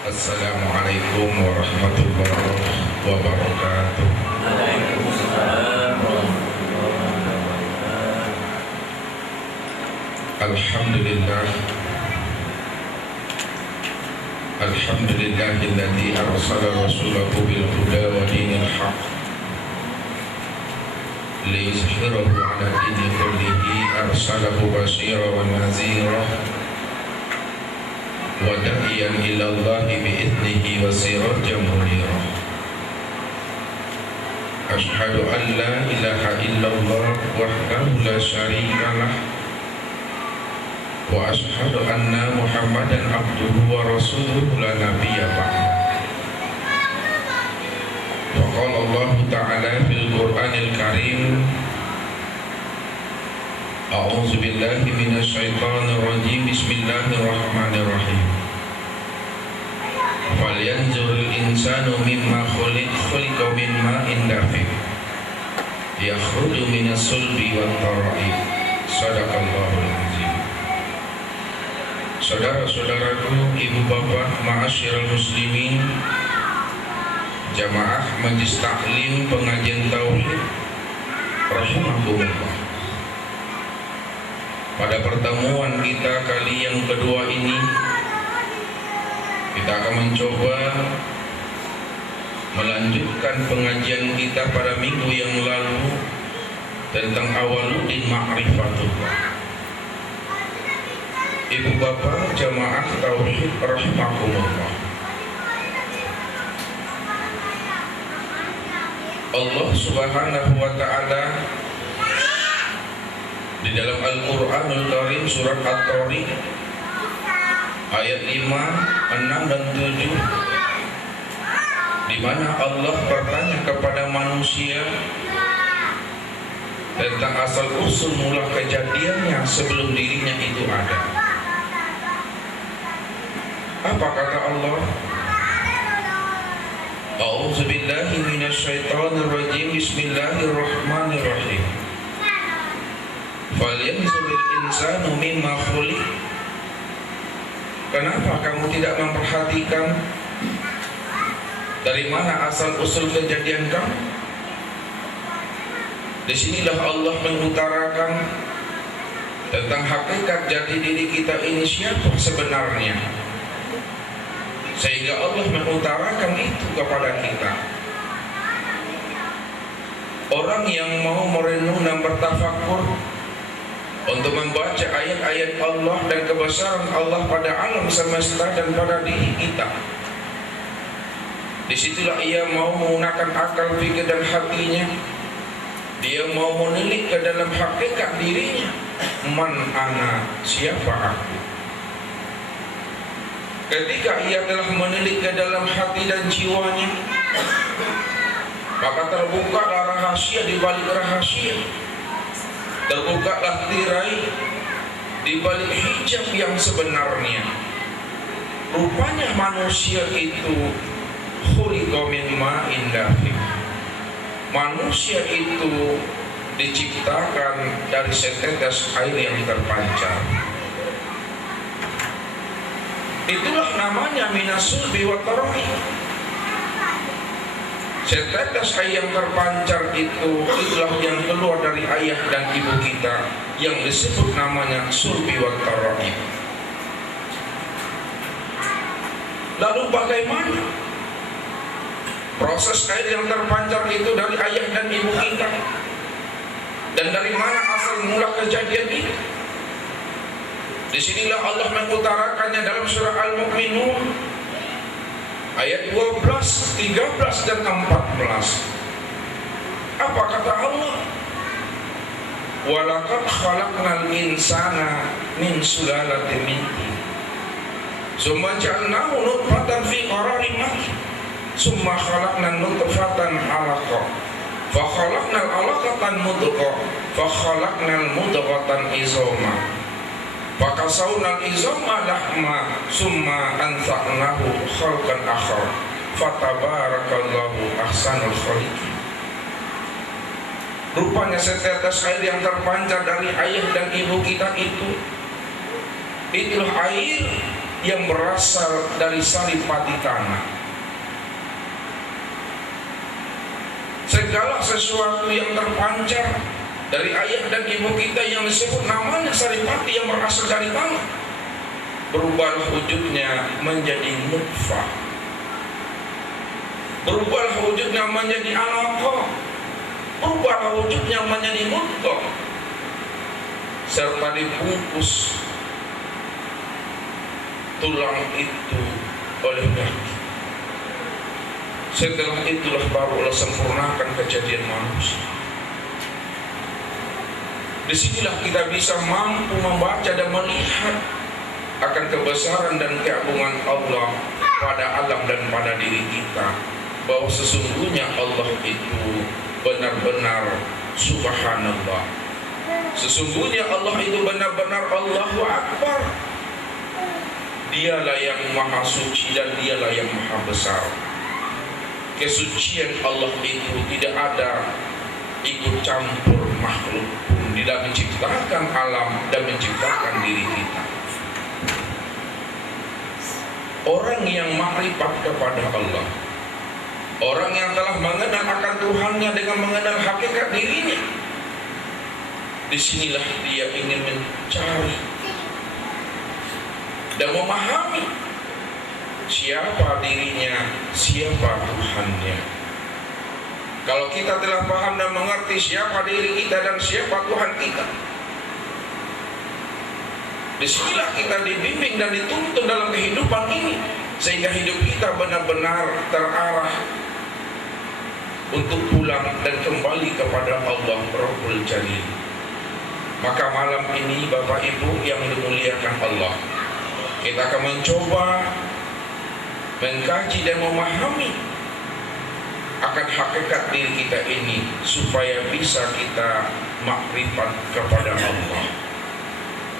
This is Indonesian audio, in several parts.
Assalamualaikum warahmatullahi wabarakatuh. Waalaikumsalam warahmatullahi wabarakatuh. Alhamdulillah. Alhamdulillahilladzi arsala rasulahu bil huda wa dinil haqq liyuzhirahu 'ala dini kullihi arsalahu basyira wa nadhira wa da'iyan ila Allahi bi'idnihi wa sirajan munira. Ashhadu an la ilaha illallah wahdahu la syarika lah wa ashhadu anna Muhammadan abduhu wa rasuluhu la nabiyya ba'da. Wa qala Allah ta'ala fil Qur'anil Karim, a'udzu billahi minasy syaithanir rajim. Bismillahirrahmanirrahim. Falyanzuril insanu mimma khuliqa min ma'in dafiq yakhruju minas sulbi wat tara'ib. Shadaqallahul azim. Saudara-saudaraku, ibu bapak, ma'asyiral muslimin, jamaah Majelis Taklim Pengajian Tauhid rahimakumullah. Pada pertemuan kita kali yang kedua ini, kita akan mencoba melanjutkan pengajian kita pada minggu yang lalu tentang awwaluddin ma'rifatullah. Ibu bapak jamaah tauhid rahimakumullah, Allah Subhanahu wa ta'ala di dalam Al-Qur'anul Karim surat At-Tariq ayat 5, 6 dan 7, di mana Allah bertanya kepada manusia tentang asal usul mula kejadiannya sebelum dirinya itu ada. Apa kata Allah? A'udzu billahi minasy syaithanir rajim. Bismillahirrahmanirrahim. Falyanzuril insanu mimma khuliq. Kenapa kamu tidak memperhatikan dari mana asal usul kejadian kamu? Disinilah Allah mengutarakan tentang hakikat jati diri kita ini siapa sebenarnya, sehingga Allah mengutarakan itu kepada kita. Orang yang mau merenung dan bertafakur untuk membaca ayat-ayat Allah dan kebesaran Allah pada alam semesta dan pada diri kita, disitulah ia mau menggunakan akal pikir dan hatinya. Dia mau menilik ke dalam hakikat dirinya. Man ana, siapa aku? Ketika ia telah menilik ke dalam hati dan jiwanya, maka terbukalah rahasia di balik rahasia. Terbukalah tirai di balik hijab yang sebenarnya. Rupanya manusia itu khuliqa min ma'in dafiq. Manusia itu diciptakan dari setetes air yang terpancar. Itulah namanya minas sulbi wat tara'ib. Setetes air yang terpancar itulah yang keluar dari ayah dan ibu kita, yang disebut namanya sulbi wat tara'ib. Lalu bagaimana proses air yang terpancar itu dari ayah dan ibu kita? Dan dari mana asal mula kejadian itu? Disinilah Allah mengutarakannya dalam surah Al-Mu'minun ayat 12, 13 dan 14. Apa kata Allah? Walaqad khalaqnal insana min sulalatin min tin, tsumma ja'alnahu nutfatan fi qararin makin, summa khalaqnan nutfatan 'alaqah, fa khalaqnal 'alaqatan mudghah, fa khalaqnal mudghatan izama, fa kasawnal izama lahma, summa ansha'nahu khalqan akhar, fa tabarakallahu ahsanul khaliqin. Rupanya setetes air yang terpancar dari ayah dan ibu kita itulah air yang berasal dari saripati tanah. Segala sesuatu yang terpancar dari ayah dan ibu kita yang disebut namanya saripati yang berasal dari tanah, berubahlah wujudnya menjadi nutfah, berubahlah wujudnya menjadi alaqah, berubahlah wujudnya menjadi mudghah, serta dibungkus tulang itu oleh daging. Setelah itulah baru Allah sempurnakan kejadian manusia. Disinilah kita bisa mampu membaca dan melihat akan kebesaran dan keagungan Allah pada alam dan pada diri kita, bahwa sesungguhnya Allah itu benar-benar subhanallah. Sesungguhnya Allah itu benar-benar Allahu Akbar. Dialah yang maha suci dan dialah yang maha besar. Kesucian Allah itu tidak ada ikut campur makhluk pun di dalam menciptakan alam dan menciptakan diri kita. Orang yang makrifat kepada Allah, orang yang telah mengenal akan Tuhannya dengan mengenal hakikat dirinya, disinilah dia ingin mencari dan memahami siapa dirinya, siapa Tuhannya. Kalau kita telah paham dan mengerti siapa diri kita dan siapa Tuhan kita, disinilah kita dibimbing dan dituntun dalam kehidupan ini, sehingga hidup kita benar-benar terarah untuk pulang dan kembali kepada Allah Rabbul Jalil. Maka malam ini Bapak Ibu yang dimuliakan Allah, kita akan mencoba mengkaji dan memahami akan hakikat diri kita ini, supaya bisa kita makrifat kepada Allah.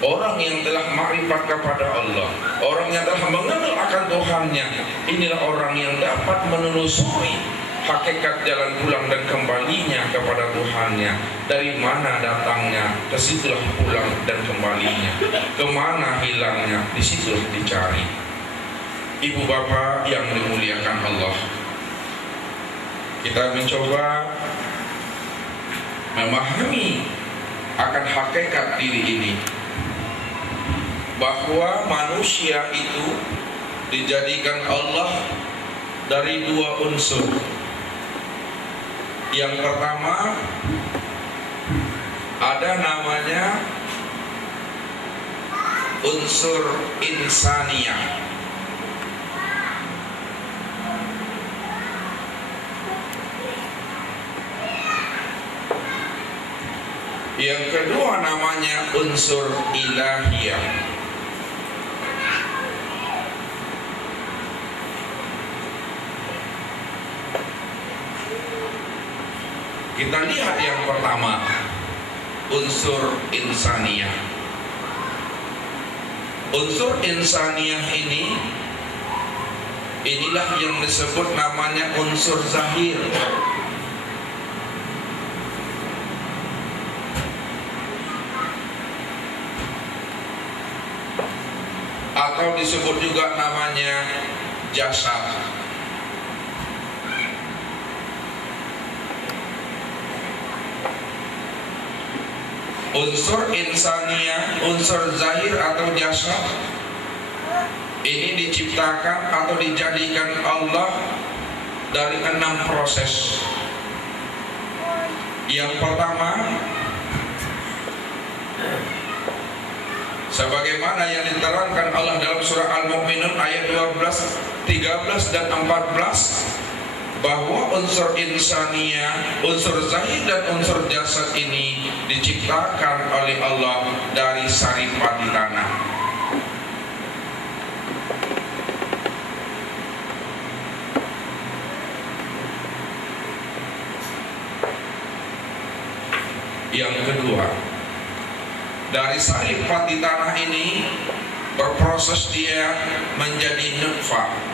Orang yang telah makrifat kepada Allah, orang yang telah mengenal akan Tuhannya, inilah orang yang dapat menelusuri hakikat jalan pulang dan kembalinya kepada Tuhannya. Dari mana datangnya, kesitulah pulang dan kembalinya. Kemana hilangnya, disitulah dicari. Ibu bapak yang dimuliakan Allah, kita mencoba memahami akan hakikat diri ini, bahwa manusia itu dijadikan Allah dari dua unsur. Yang pertama ada namanya unsur insaniyah. Yang kedua namanya unsur ilahiyah. Kita lihat yang pertama, unsur insaniyah. Unsur insaniyah inilah yang disebut namanya unsur zahir. Atau disebut juga namanya jasad. Unsur insaniyah, unsur zahir atau jasad ini diciptakan atau dijadikan Allah dari 6 proses. Yang pertama, sebagaimana yang diterangkan Allah dalam surah Al-Mu'minun ayat 12, 13 dan 14, bahwa unsur insaniyah, unsur zahir dan unsur jasad ini diciptakan oleh Allah dari saripati tanah. Yang kedua, dari saripati tanah ini berproses dia menjadi nutfah.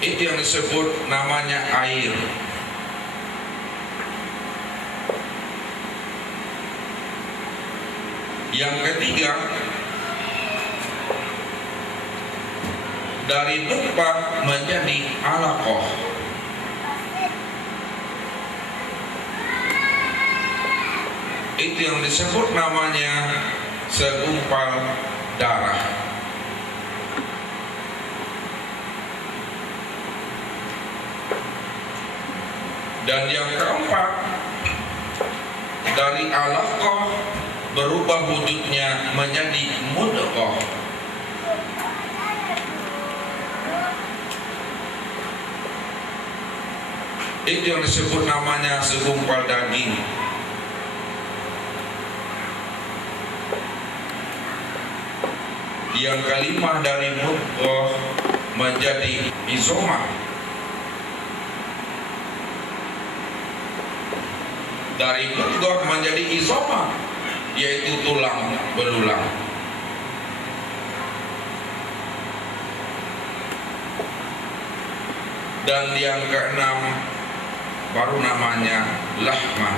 Itu yang disebut namanya air. Yang ketiga, dari nutfah menjadi alaqah. Itu yang disebut namanya segumpal darah. Dan yang keempat, dari alaqah berubah wujudnya menjadi mudghah. Itu yang disebut namanya segumpal daging. Yang kelima, dari mudghah menjadi izomah. Dari mudghah menjadi izomah, yaitu tulang belulang. Dan yang keenam, baru namanya lahma.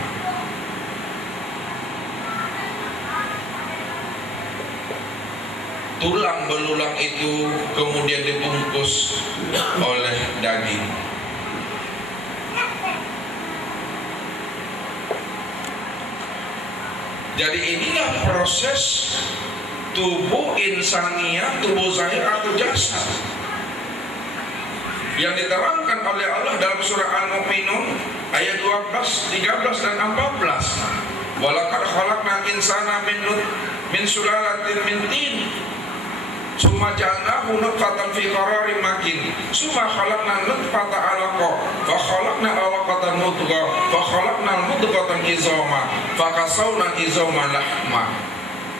Tulang belulang itu kemudian dibungkus oleh daging. Jadi inilah proses tubuh insaniah, tubuh zahir atau jasad yang diterangkan oleh Allah dalam surah Al-Mu'minun ayat 12, 13 dan 14. Walaqad khalaqnal insana min sulalatin min tin summa ja'alnahu nutfatan fi qararin makin summa khalaqna nutfata 'alaqah fa khalaqna 'alaqatan mudghah fa khalaqna mudghatan izama fa kasawna izama lahma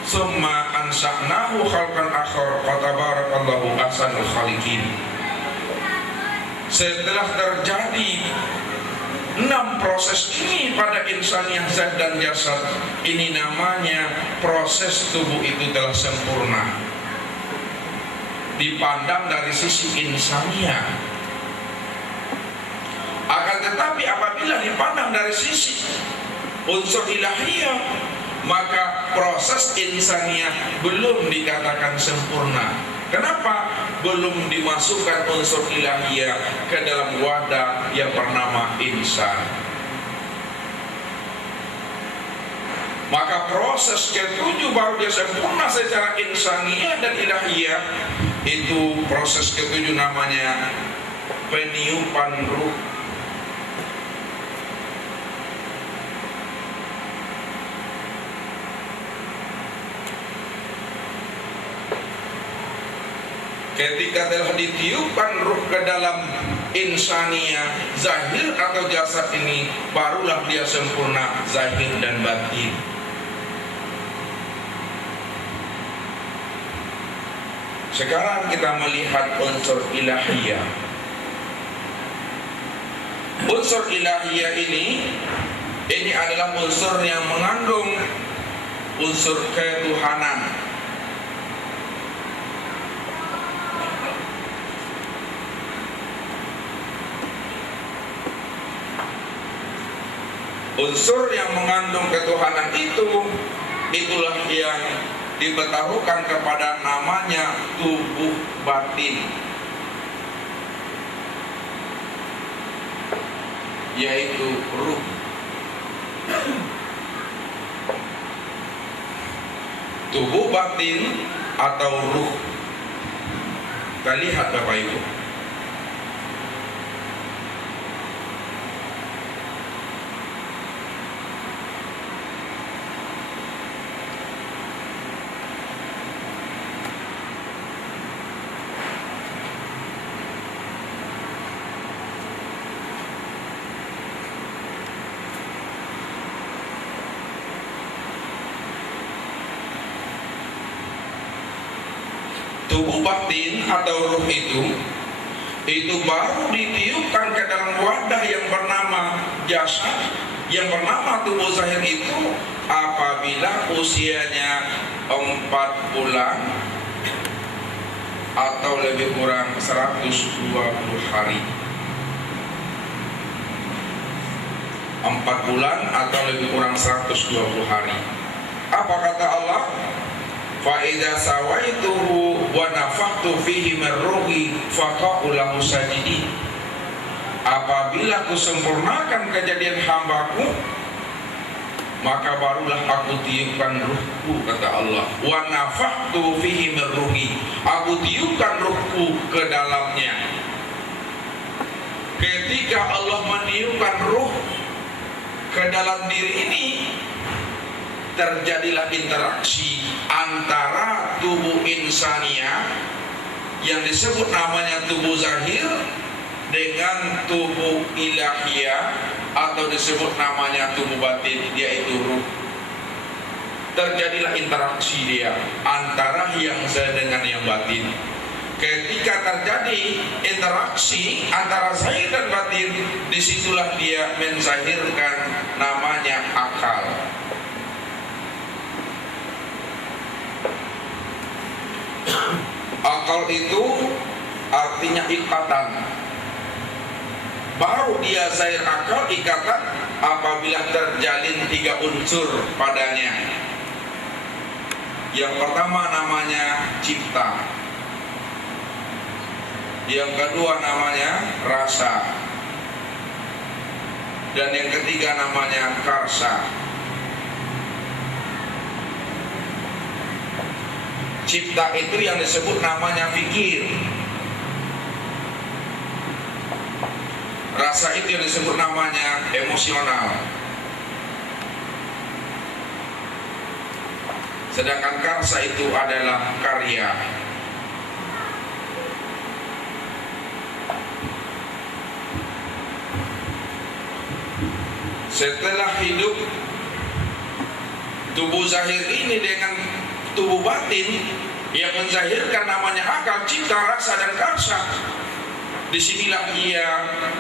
summa ansha'nahu khalqan akhar fa tabarakallahu ahsanul khaliqin. Setelah terjadi 6 proses ini pada insaniah zat dan jasad, ini namanya proses tubuh itu telah sempurna dipandang dari sisi insaniah. Akan tetapi apabila dipandang dari sisi unsur ilahiyah, maka proses insaniah belum dikatakan sempurna. Kenapa? Belum dimasukkan unsur ilahiyah ke dalam wadah yang bernama insan. Maka proses ketujuh baru dia sempurna secara insaniah dan ilahiyah. Itu proses ketujuh namanya peniupan ruh. Ketika telah ditiupkan ruh ke dalam insaniah, zahir atau jasad ini, barulah dia sempurna zahir dan batin. Sekarang kita melihat unsur ilahiyah. Unsur ilahiyah ini adalah unsur yang mengandung unsur ketuhanan. Unsur yang mengandung ketuhanan itulah yang diberitahukan kepada namanya tubuh batin, yaitu ruh. Tubuh batin atau ruh. Kita lihat Bapak Ibu. Tubuh batin atau ruh itu baru ditiupkan ke dalam wadah yang bernama jasad, yang bernama tubuh zahir itu apabila usianya 4 bulan atau lebih kurang 120 hari. 4 bulan atau lebih kurang 120 hari. Apa kata Allah? Fa idza sawaituhu wa nafakhtu fihi min ruhi faqa'u lahu sajidin. Apabila kusempurnakan kejadian hambaku, maka barulah aku tiupkan ruhku, kata Allah. Wa nafakhtu fihi min ruhi, aku tiupkan ruhku ke dalamnya. Ketika Allah meniupkan ruh ke dalam diri ini, terjadilah interaksi antara tubuh insania yang disebut namanya tubuh zahir dengan tubuh ilahiyah atau disebut namanya tubuh batin, yaitu ruh. Terjadilah interaksi dia antara yang zahir dengan yang batin. Ketika terjadi interaksi antara zahir dan batin, disitulah dia menzahirkan namanya akal. Akal itu artinya ikatan. Baru dia zahir akal, ikatan apabila terjalin 3 unsur padanya. Yang pertama namanya cipta, yang kedua namanya rasa, dan yang ketiga namanya karsa. Cipta itu yang disebut namanya fikir, rasa itu yang disebut namanya emosional, sedangkan karsa itu adalah karya. Setelah hidup tubuh zahir ini dengan tubuh batin yang menzahirkan namanya akal, cipta, rasa, dan karsa, disinilah ia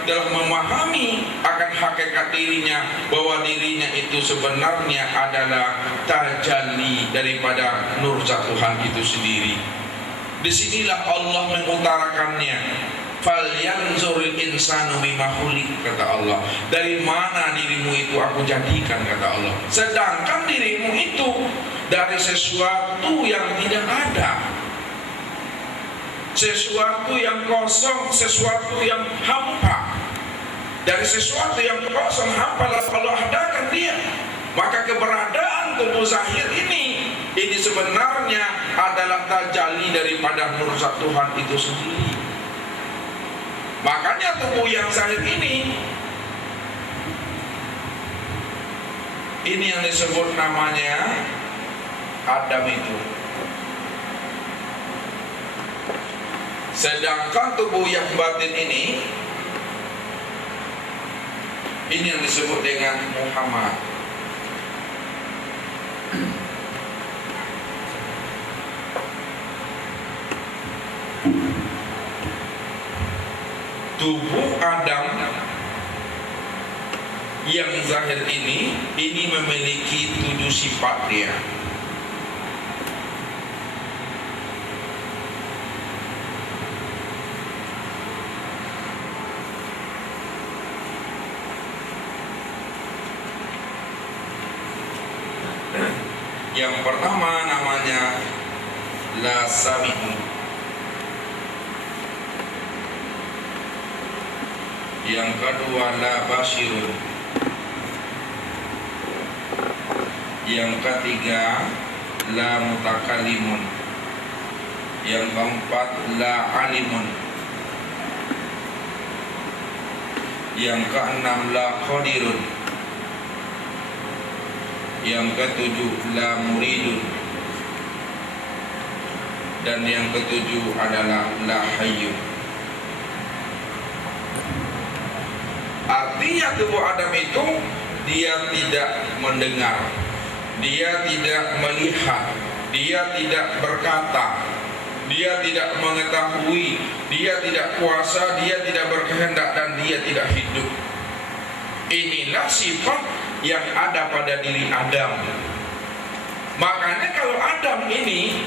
dalam memahami akan hakikat dirinya, bahwa dirinya itu sebenarnya adalah tajalli daripada nur zat Tuhan itu sendiri. Disinilah Allah mengutarakannya. Falyanzuril insanu mimma khuliq, kata Allah. Dari mana dirimu itu aku jadikan, kata Allah. Sedangkan dirimu itu dari sesuatu yang tidak ada, sesuatu yang kosong, sesuatu yang hampa. Dari sesuatu yang kosong, hampa, lalu Allah adakan dia. Maka keberadaan tubuh zahir ini sebenarnya adalah tajalli daripada nur zat Tuhan itu sendiri. Makanya tubuh yang zahir ini yang disebut namanya Adam itu. Sedangkan tubuh yang batin ini yang disebut dengan Muhammad. Tubuh Adam yang zahir ini memiliki 7 sifat dia. Yang pertama namanya la sami'un. Yang kedua la basirun. Yang ketiga la mutakallimun. Yang keempat la alimun. Yang keenam la qadirun. Yang ketujuh la muridun. Dan yang ketujuh adalah la hayyun. Artinya tubuh Adam itu dia tidak mendengar, dia tidak melihat, dia tidak berkata, dia tidak mengetahui, dia tidak kuasa, dia tidak berkehendak, dan dia tidak hidup. Inilah sifat yang ada pada diri Adam. Makanya kalau Adam ini,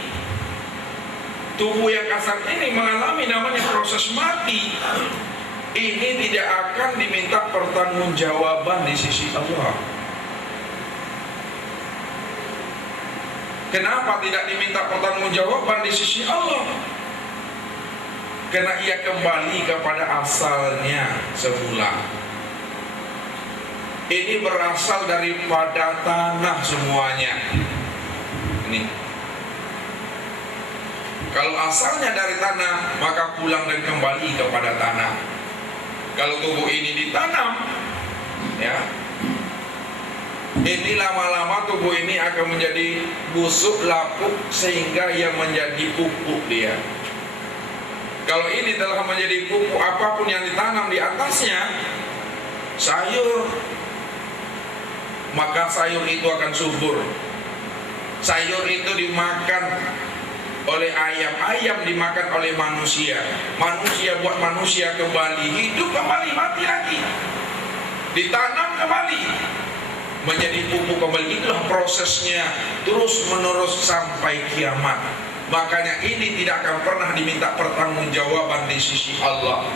tubuh yang kasar ini mengalami namanya proses mati, ini tidak akan diminta pertanggungjawaban di sisi Allah. Kenapa tidak diminta pertanggungjawaban di sisi Allah? Karena ia kembali kepada asalnya semula. Ini berasal daripada tanah semuanya. Ini. Kalau asalnya dari tanah, maka pulang dan kembali kepada tanah. Kalau tubuh ini ditanam, ya, ini lama-lama tubuh ini akan menjadi busuk, lapuk, sehingga ia menjadi pupuk dia. Kalau ini telah menjadi pupuk, apapun yang ditanam di atasnya, sayur, maka sayur itu akan subur. Sayur itu dimakan oleh ayam, ayam dimakan oleh manusia, manusia buat manusia kembali, hidup kembali, mati lagi, ditanam kembali, menjadi pupuk kembali. Itulah prosesnya terus menerus sampai kiamat. Makanya ini tidak akan pernah diminta pertanggungjawaban di sisi Allah.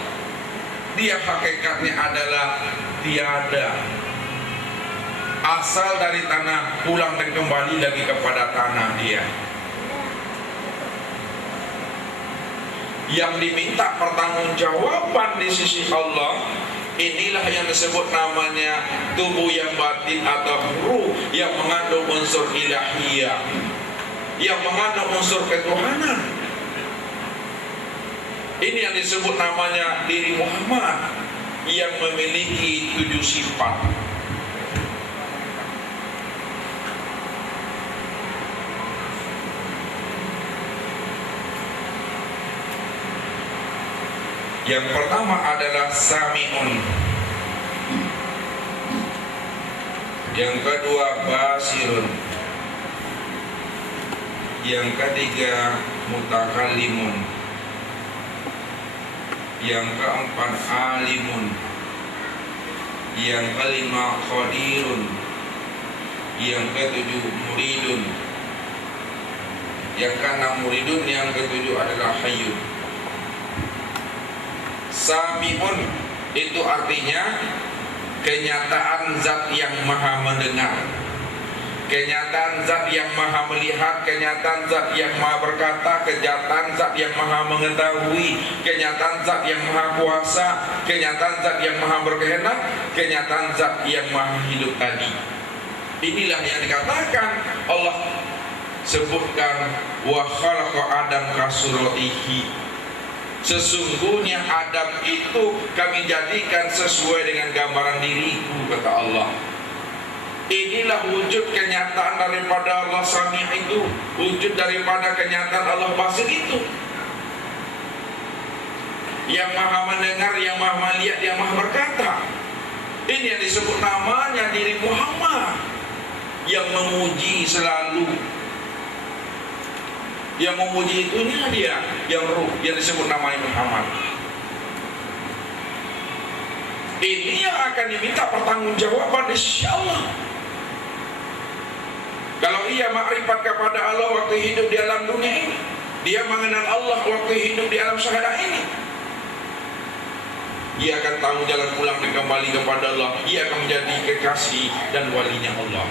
Dia hakikatnya adalah tiada, asal dari tanah, pulang dan kembali lagi kepada tanah dia. Yang diminta pertanggungjawaban di sisi Allah, inilah yang disebut namanya tubuh yang batin atau ruh yang mengandung unsur ilahiyah, yang mengandung unsur ketuhanan. Ini yang disebut namanya diri Muhammad yang memiliki 7 sifat. Yang pertama adalah Sami'un, yang kedua Basirun, yang ketiga Mutakallimun, yang keempat Alimun, yang kelima Qadirun, yang ketujuh Muridun, yang keenam Muridun, yang ketujuh adalah Hayyun. Sami'un itu artinya kenyataan zat yang maha mendengar, kenyataan zat yang maha melihat, kenyataan zat yang maha berkata, kenyataan zat yang maha mengetahui, kenyataan zat yang maha kuasa, kenyataan zat yang maha berkehendak, kenyataan zat yang maha hidup tadi. Inilah yang dikatakan Allah sebutkan wa khalaqa Adam kasuratihi. Sesungguhnya Adam itu kami jadikan sesuai dengan gambaran diriku, kata Allah. Inilah wujud kenyataan daripada Allah Sami' itu, wujud daripada kenyataan Allah Basir itu, yang maha mendengar, yang maha melihat, yang maha berkata. Ini yang disebut namanya diri Muhammad, yang memuji selalu. Yang memuji itunya dia, yang ruh, yang disebut namanya Muhammad. Ini yang akan diminta pertanggungjawaban insyaallah. Kalau ia makrifat kepada Allah waktu hidup di alam dunia ini, dia mengenal Allah waktu hidup di alam syahadah ini, ia akan tahu jalan pulang dan kembali kepada Allah. Ia akan menjadi kekasih dan walinya Allah.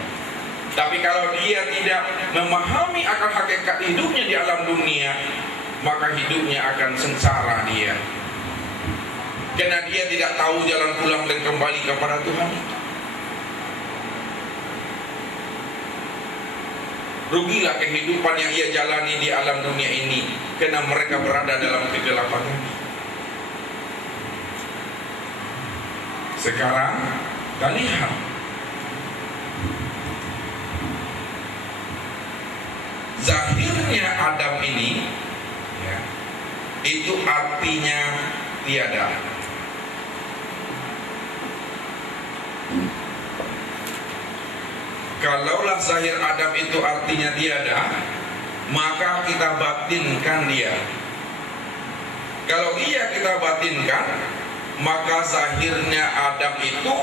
Tapi kalau dia tidak memahami akan hakikat hidupnya di alam dunia, maka hidupnya akan sengsara dia. Karena dia tidak tahu jalan pulang dan kembali kepada Tuhan. Rugilah kehidupan yang ia jalani di alam dunia ini, karena mereka berada dalam kegelapan ini. Sekarang kita lihat, zahirnya Adam ini, ya, itu artinya tiada. Kalaulah zahir Adam itu artinya tiada, maka kita batinkan dia. Kalau iya kita batinkan, maka zahirnya Adam itu,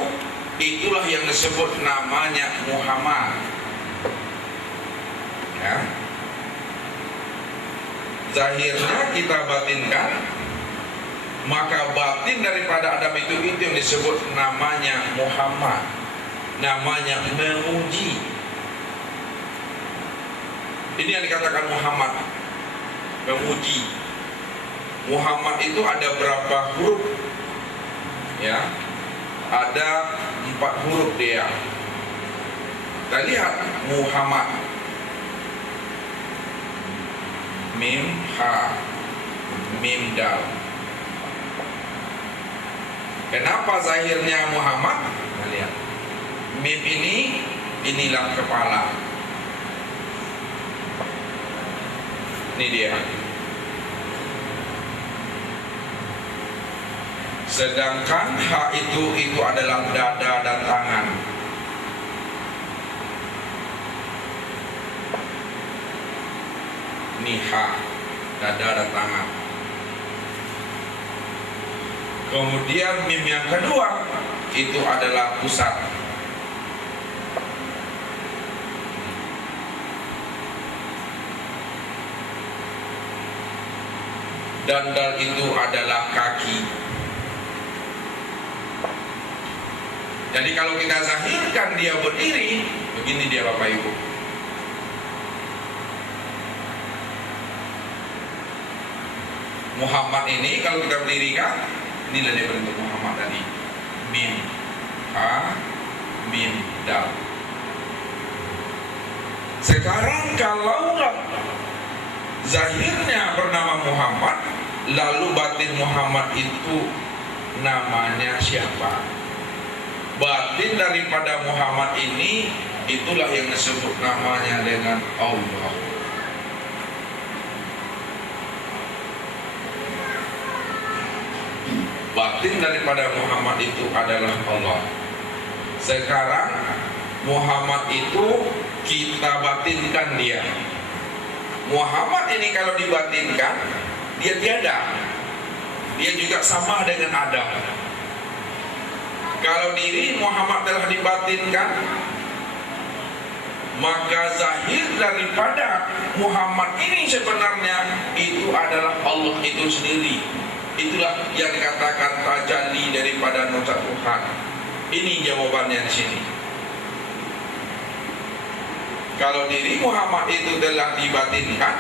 itulah yang disebut namanya Muhammad. Ya. Zahirnya kita batinkan, maka batin daripada Adam itu yang disebut namanya Muhammad, namanya memuji. Ini yang dikatakan Muhammad, memuji. Muhammad itu ada berapa huruf? Ya, ada 4 huruf dia. Kita lihat Muhammad, mim, ha, mim, dal. Kenapa zahirnya Muhammad? Kita lihat mim ini, inilah kepala. Ini dia. Sedangkan ha itu adalah dada dan tangan. Ini ha, dada dan tangan. Kemudian mim yang kedua itu adalah pusat. Dan dal itu adalah kaki. Jadi kalau kita zahirkan dia berdiri, begini dia Bapak Ibu. Muhammad ini kalau kita berdirikan, inilah dia bentuk Muhammad tadi. Mim, ha, mim, dal. Sekarang kalaulah zahirnya bernama Muhammad, lalu batin Muhammad itu namanya siapa? Batin daripada Muhammad ini, itulah yang disebut namanya dengan Allah. Batin daripada Muhammad itu adalah Allah. Sekarang Muhammad itu kita batinkan dia. Muhammad ini kalau dibatinkan, dia tiada. Dia juga sama dengan Adam. Kalau diri Muhammad telah dibatinkan, maka zahir daripada Muhammad ini sebenarnya itu adalah Allah itu sendiri. Itulah yang dikatakan tajalli daripada nur Tuhan. Ini jawabannya di sini. Kalau diri Muhammad itu telah dibatinkan,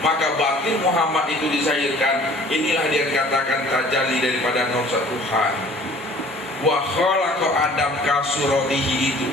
maka batin Muhammad itu disahirkan. Inilah dia dikatakan tajalli daripada nur Tuhan. Wa khalaqa Adam ka suratihi itu.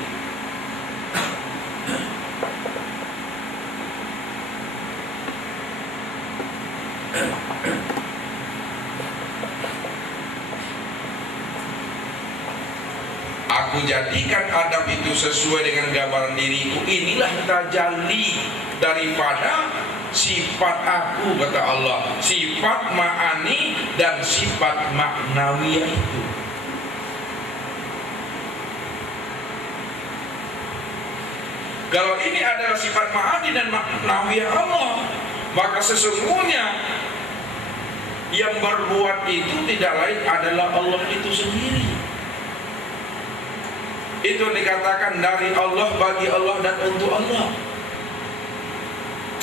Aku jadikan Adam itu sesuai dengan gambaran diriku. Inilah tajalli daripada sifat aku, kata Allah. Sifat ma'ani dan sifat maknawiyah itu. Kalau ini adalah sifat ma'ani dan maknawiyah Allah, maka sesungguhnya yang berbuat itu tidak lain adalah Allah itu sendiri. Itu dikatakan dari Allah, bagi Allah, dan untuk Allah.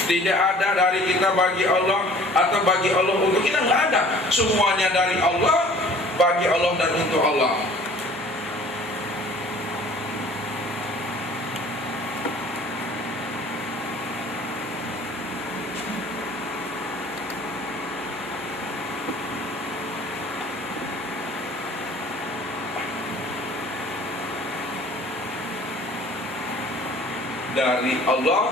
Tidak ada dari kita bagi Allah atau bagi Allah untuk kita, nggak ada. Semuanya dari Allah, bagi Allah, dan untuk Allah. Dari Allah,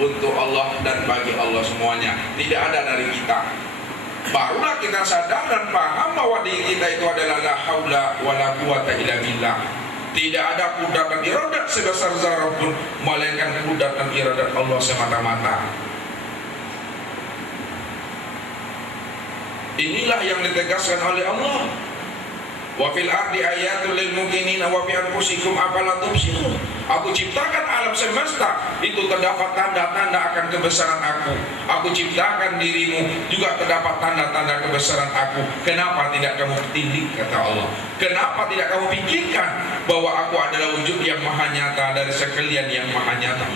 untuk Allah, dan bagi Allah semuanya. Tidak ada dari kita. Barulah kita sadar dan paham bahwa diri kita itu adalah la haula wala quwata illa billah. Tidak ada kudrat dan iradat sebesar zarah pun, melainkan kudrat dan iradat Allah semata-mata. Inilah yang ditegaskan oleh Allah. Wa fil ardi ayatul lil muqinin wa fi anfusikum afala tubsirun. Aku ciptakan alam semesta, itu terdapat tanda-tanda akan kebesaran aku. Aku ciptakan dirimu, juga terdapat tanda-tanda kebesaran aku. Kenapa tidak kamu tindik, kata Allah? Kenapa tidak kamu pikirkan bahwa aku adalah wujud yang maha nyata dari sekalian yang maha nyata?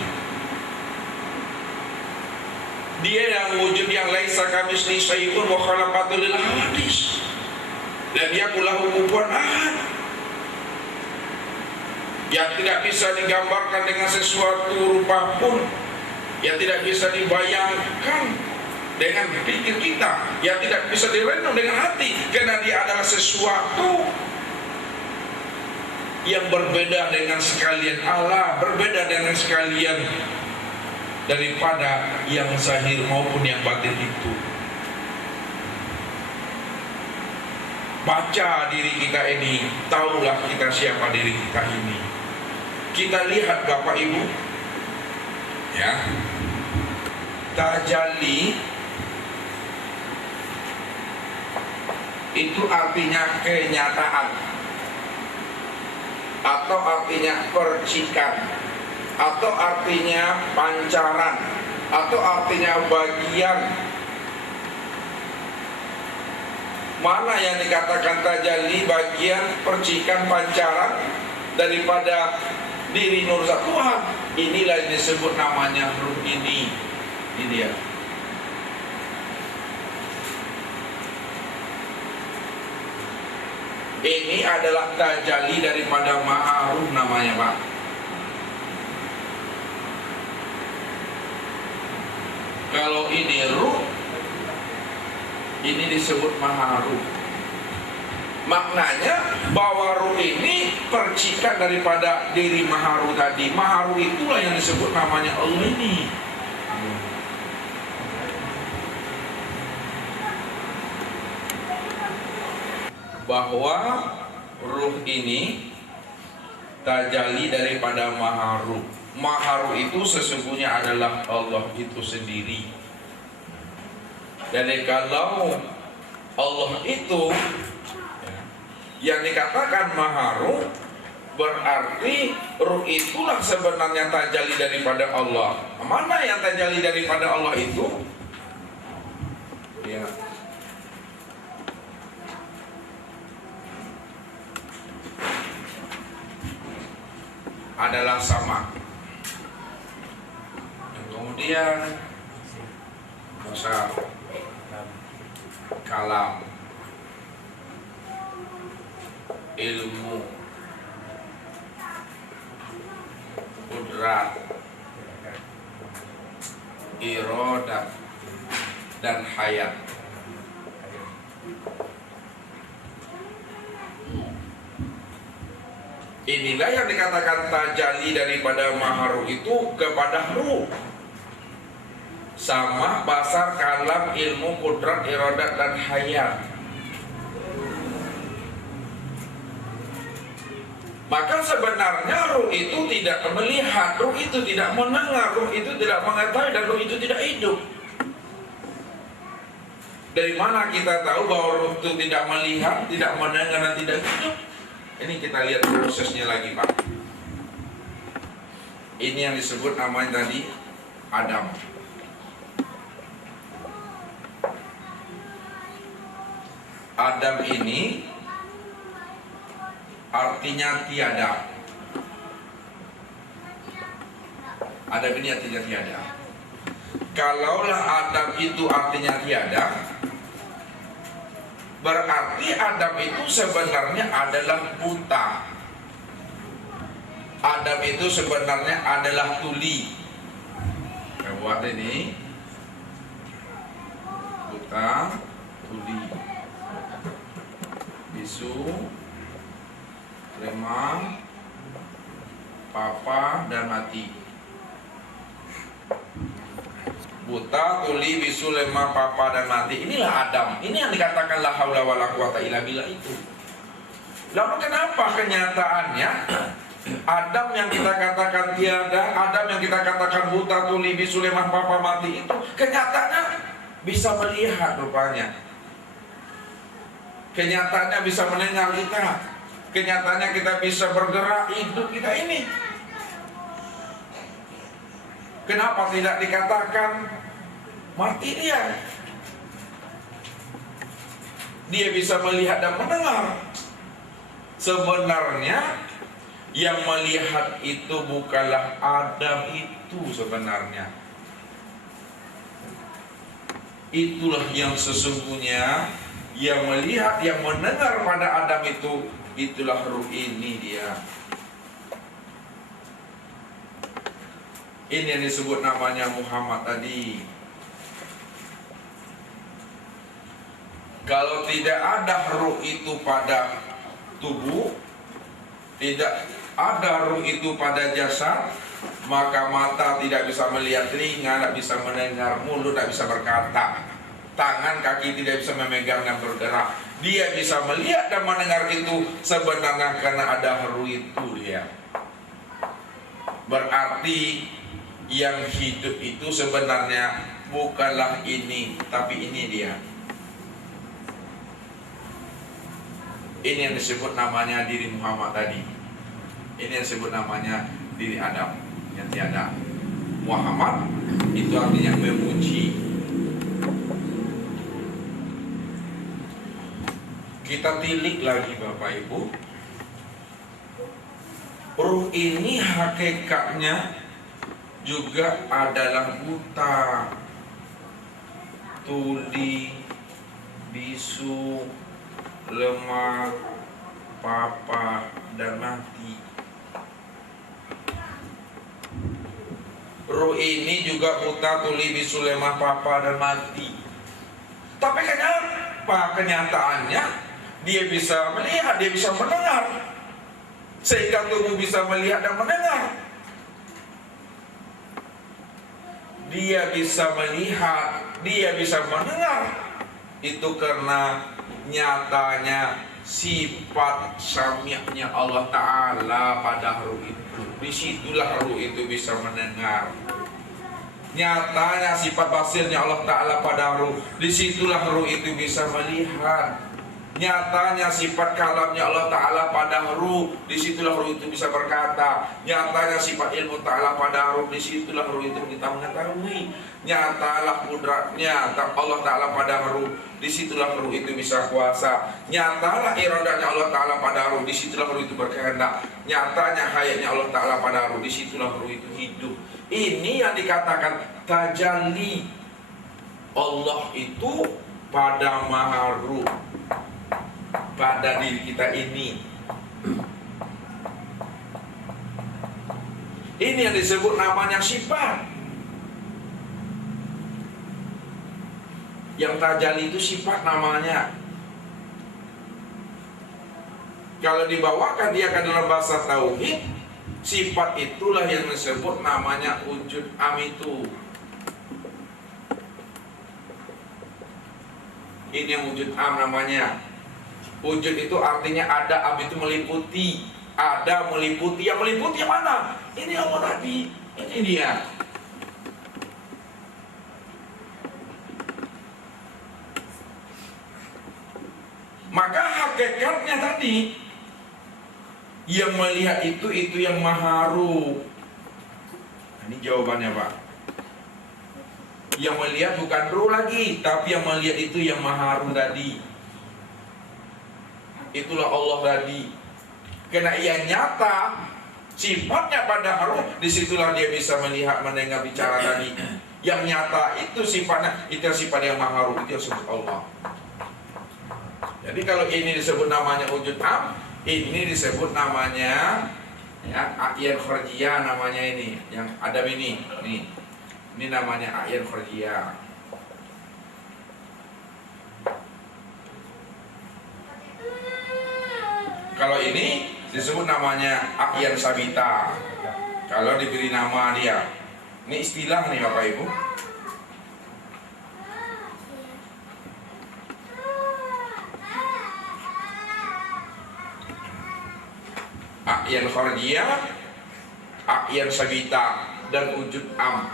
Dia yang wujud yang laisa kamitslihi syai'un wa khalaqatul hawadis. Dan dia kulahu kufuwan ahad, yang tidak bisa digambarkan dengan sesuatu rupa pun. yang tidak bisa dibayangkan dengan pikir kita, yang tidak bisa direnung dengan hati, karena dia adalah sesuatu yang berbeda dengan sekalian Allah, berbeda dengan sekalian daripada yang zahir maupun yang batin itu. Baca diri kita ini, tahulah kita siapa diri kita ini. Kita lihat Bapak Ibu, ya, tajalli itu artinya kenyataan, atau artinya percikan, atau artinya pancaran, atau artinya bagian. Mana yang dikatakan tajalli, bagian, percikan, pancaran daripada diri nur zat Tuhan? Inilah yang disebut namanya ruh ini. Ini dia. Ini adalah tajalli daripada ma'aruf namanya, Pak. Kalau ini ruh, ini disebut maharuh. Maknanya bahwa ruh ini percikan daripada diri maharuh tadi. Maharuh itulah yang disebut namanya Allah ini. Bahwa ruh ini tajalli daripada maharuh. Maharuh itu sesungguhnya adalah Allah itu sendiri. Jadi kalau Allah itu yang dikatakan maharuh, berarti ruh itulah sebenarnya tajalli daripada Allah. Mana yang tajalli daripada Allah itu? Ya, adalah sama. Dan kemudian besar, kalam, ilmu, kudrat, iradat, dan hayat. Inilah yang dikatakan tajalli daripada maharuh itu kepada ruh. Sama, basar, kalam, ilmu, kudrat, iradat, dan hayat. Maka sebenarnya ruh itu tidak melihat, ruh itu tidak mendengar, ruh itu tidak mengetahui, dan ruh itu tidak hidup. Dari mana kita tahu bahwa ruh itu tidak melihat, tidak mendengar, dan tidak hidup? Ini kita lihat prosesnya lagi, Pak. Ini yang disebut namanya tadi Adam. Adam ini artinya tiada. Adam ini artinya tiada. Kalaulah Adam itu artinya tiada, berarti Adam itu sebenarnya adalah buta. Adam itu sebenarnya adalah tuli. Kita buat ini buta, tuli, bisu, lemah, papa, dan mati. Buta, tuli, bisu, lemah, papa, dan mati. Inilah Adam. Ini yang dikatakan la haula wala quwata illa billah itu. Lalu kenapa kenyataannya Adam yang kita katakan tiada, Adam yang kita katakan buta, tuli, bisu, lemah, papa, mati itu kenyataannya bisa melihat rupanya. Kenyataannya bisa mendengar kita. Kenyataannya kita bisa bergerak hidup kita ini. Kenapa tidak dikatakan mati dia? Dia bisa melihat dan mendengar. Sebenarnya yang melihat itu bukanlah Adam itu sebenarnya. Itulah yang sesungguhnya yang melihat, yang mendengar pada Adam itu, itulah ruh ini dia. Ini yang disebut namanya Muhammad tadi. Kalau tidak ada ruh itu pada tubuh, tidak ada ruh itu pada jasad, maka mata tidak bisa melihat, telinga tidak bisa mendengar, mulut tidak bisa berkata, tangan kaki tidak bisa memegang dan bergerak. Dia bisa melihat dan mendengar itu sebenarnya karena ada ruh itu dia. Berarti yang hidup itu sebenarnya bukanlah ini, tapi ini dia. Ini yang disebut namanya diri Muhammad tadi. Ini yang disebut namanya diri Adam yang tiada. Muhammad itu artinya memuji. Kita tilik lagi Bapak Ibu. Ruh ini hakikatnya juga adalah buta, tuli, bisu, lemah, papa, dan mati. Ruh ini juga buta, tuli, bisu, lemah, papa, dan mati. Tapi kenapa kenyataannya dia bisa melihat, dia bisa mendengar, sehingga tubuh bisa melihat dan mendengar. Dia bisa melihat, dia bisa mendengar. Itu karena nyatanya sifat sami'nya Allah Ta'ala pada ruh itu. Disitulah ruh itu bisa mendengar. Nyatanya sifat basirnya Allah Ta'ala pada ruh. Disitulah ruh itu bisa melihat. Nyatanya sifat kalamnya Allah Ta'ala pada ruh. Disitulah ruh itu bisa berkata. Nyatanya sifat ilmu Ta'ala pada ruh. Disitulah ruh itu kita mengetahui. Nyatalah kudratnya Allah Ta'ala pada ruh. Disitulah ruh itu bisa kuasa. Nyatalah iradanya Allah Ta'ala pada ruh. Disitulah ruh itu berkehendak. Nyatanya hayatnya Allah Ta'ala pada ruh. Disitulah ruh itu hidup. Ini yang dikatakan tajalli Allah itu pada maha ruh, pada diri kita ini. Ini yang disebut namanya sifat. Yang tajalli itu sifat namanya. Kalau dibawakan dia ke dalam bahasa tauhid, sifat itulah yang disebut namanya wujud am itu. Ini yang wujud am namanya. Wujud itu artinya ada, am itu meliputi. Ada meliputi, yang meliputi yang mana? Ini Allah tadi, ini dia. Maka hakikatnya tadi, yang melihat itu yang maharu. Ini jawabannya Pak. Yang melihat bukan ruh lagi, tapi yang melihat itu yang maharu tadi. Itulah Allah tadi. Karena ia nyata, sifatnya pada ruh, disitulah dia bisa melihat, mendengar, bicara tadi. Yang nyata itu sifatnya, itu sifat yang maharu, itu yang disebut Allah. Jadi kalau ini disebut namanya wujud am, ini disebut namanya ya, a'yan kharjiyah namanya ini, yang Adam ini. Ini namanya a'yan kharjiyah. Kalau ini disebut namanya a'yan sabita. Kalau diberi nama dia. Ini istilah nih Bapak Ibu. A'yan kharjiyah, a'yan sabita, dan wujud am.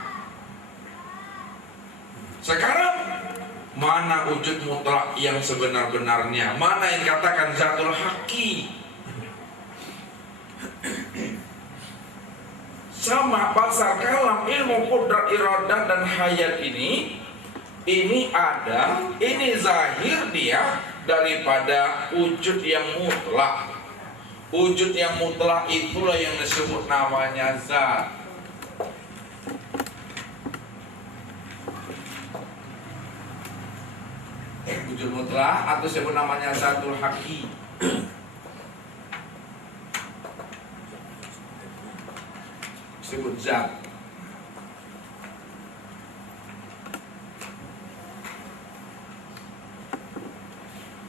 Sekarang mana wujud mutlak yang sebenar-benarnya? Mana yang dikatakan zatul haqi? Sama pasar kalam, ilmu qudrat, iradah, dan hayat ini ada, ini zahir dia daripada wujud yang mutlak. Wujud yang mutlak itulah yang disebut namanya zat. Wujud mutlak atau disebut namanya zatul haqi. Disebut zat.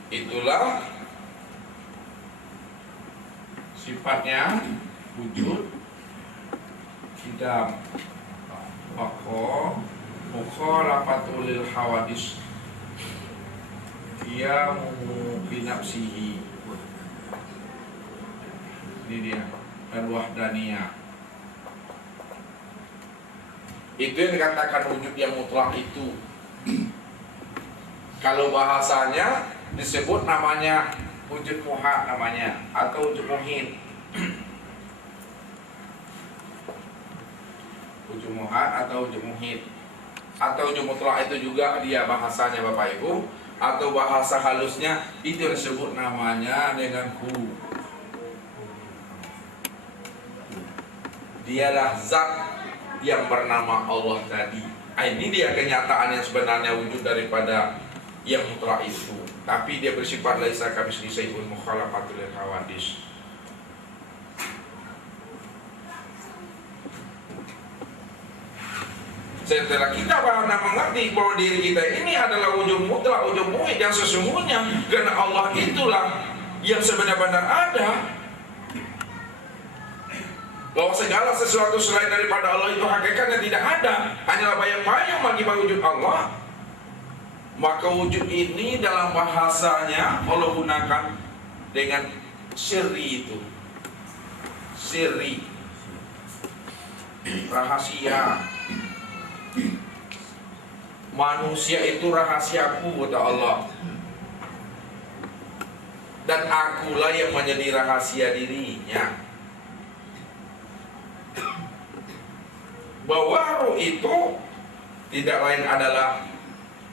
Itulah sifatnya wujud kidam. Mukhalafatul lil hawadis, dia binafsihi, ini dia, dan wahdaniyah. Itu yang dikatakan wujud yang mutlak itu. Kalau bahasanya disebut namanya wujud muhad namanya, atau wujud muhid. Wujud muhad atau wujud muhid, atau wujud mutlak itu juga dia bahasanya Bapak Ibu, atau bahasa halusnya itu disebut namanya dengan hu. Dialah zat yang bernama Allah tadi. Ini dia kenyataan yang sebenarnya wujud daripada yang mutlak itu. Tapi dia bersifat laisa kamitslihi syai'un mukhalafatul lil hawadis. Setelah kita mengerti bahwa diri kita ini adalah wujud mutlak, wujud muhid yang sesungguhnya, karena Allah itulah yang sebenar-benar ada, bahwa segala sesuatu selain daripada Allah itu hakikatnya tidak ada, hanyalah bayang-bayang bagi wujud Allah. Maka wujud ini dalam bahasanya Allah gunakan dengan sirri itu, sirri, rahasia. Manusia itu rahasiaku, kata Allah, dan akulah yang menjadi rahasia dirinya. Bahwa roh itu tidak lain adalah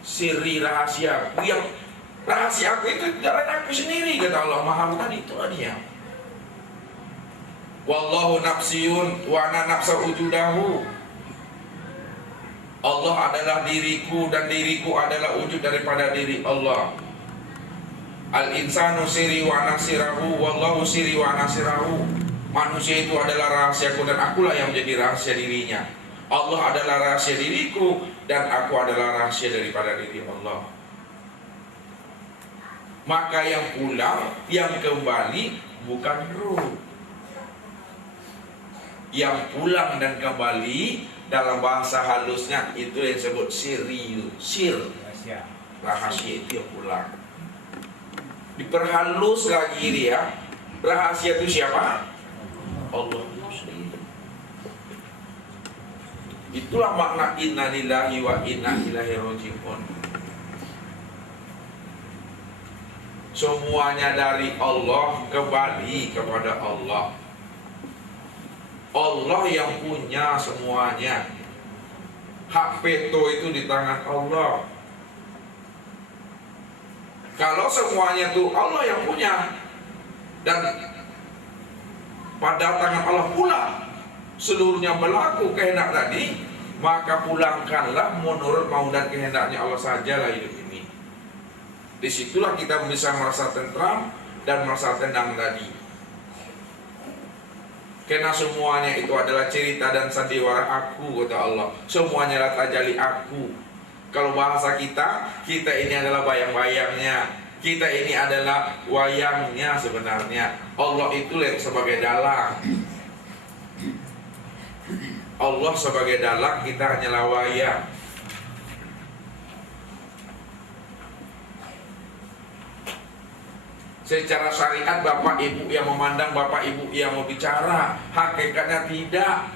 sirri rahasiaku, yang rahasiaku itu tidak lain aku sendiri, kata Allah. Maha tadi itulah dia. Wallahu nafsiyun wa ana nafsa wujudahu. Allah adalah diriku dan diriku adalah wujud daripada diri Allah. Al-insanu siri wa nasirahu wallahu siri wa nasirahu. Manusia itu adalah rahasiaku dan akulah yang menjadi rahasia dirinya. Allah adalah rahasia diriku dan aku adalah rahasia daripada diri Allah. Maka yang pulang, yang kembali bukan ruh. Yang pulang dan kembali dalam bahasa halusnya itu yang disebut sirri, sir, rahasia itu yang pulang. Diperhalus lagi dia, rahasia itu siapa? Allah itu sendiri. Itulah makna inna lillahi wa inna ilaihi raji'un. Semuanya dari Allah, kembali kepada Allah. Allah yang punya semuanya. Hak veto itu di tangan Allah. Kalau semuanya itu Allah yang punya dan pada tangan Allah pula seluruhnya berlaku kehendak tadi, maka pulangkanlah menurut mau dan kehendaknya Allah sajalah hidup ini. Disitulah kita bisa merasa tentram dan merasa tenang tadi. Karena semuanya itu adalah cerita dan sandiwara aku, kata Allah. Semuanya adalah tajalli aku. Kalau bahasa kita ini adalah bayang-bayangnya. Kita ini adalah wayangnya sebenarnya. Allah itu sebagai dalang. Allah sebagai dalang, kita hanyalah wayang. Secara syariat bapak ibu yang memandang, bapak ibu yang mau bicara, hakikatnya tidak.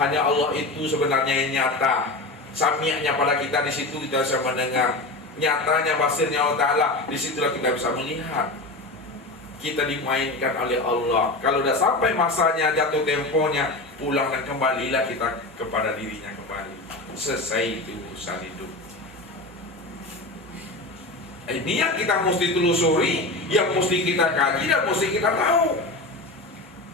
Hanya Allah itu sebenarnya yang nyata. Sami'nya pada kita, di situ kita bisa mendengar. Nyatanya basirnya Allah Ta'ala, di situlah kita bisa melihat. Kita dimainkan oleh Allah. Kalau sudah sampai masanya, jatuh temponya, pulang dan kembalilah kita kepada dirinya kembali. Selesai itu urusan hidup. Ini yang kita mesti telusuri, yang mesti kita kaji dan mesti kita tahu.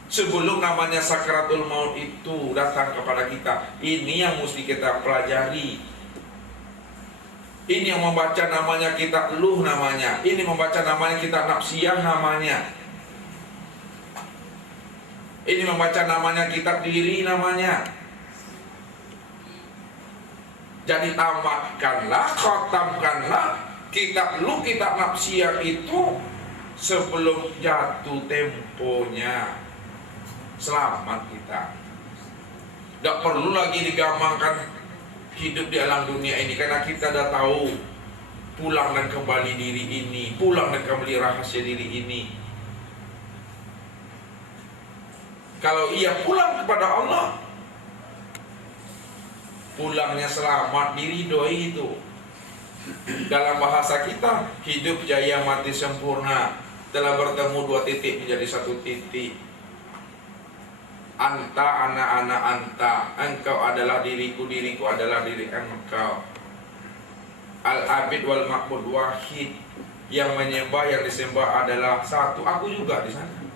Sebelum namanya sakaratul maut itu datang kepada kita, ini yang mesti kita pelajari. Ini yang membaca namanya kita eluh namanya. Ini membaca namanya kita nafsiyah namanya. Ini membaca namanya kita diri namanya. Jadi tamatkanlah, khatamkanlah kitab nafsiyah itu sebelum jatuh temponya. Selamat kita. Tidak perlu lagi digampangkan hidup di alam dunia ini, karena kita dah tahu pulang dan kembali diri ini, pulang dan kembali rahasia diri ini. Kalau ia pulang kepada Allah, pulangnya selamat, diridhoi itu. Dalam bahasa kita, hidup jaya mati sempurna, telah bertemu dua titik menjadi satu titik. Anta ana anta, engkau adalah diriku, diriku adalah diri engkau. Al-abid wal ma'bud wahid, yang menyembah yang disembah adalah satu, aku juga di sana.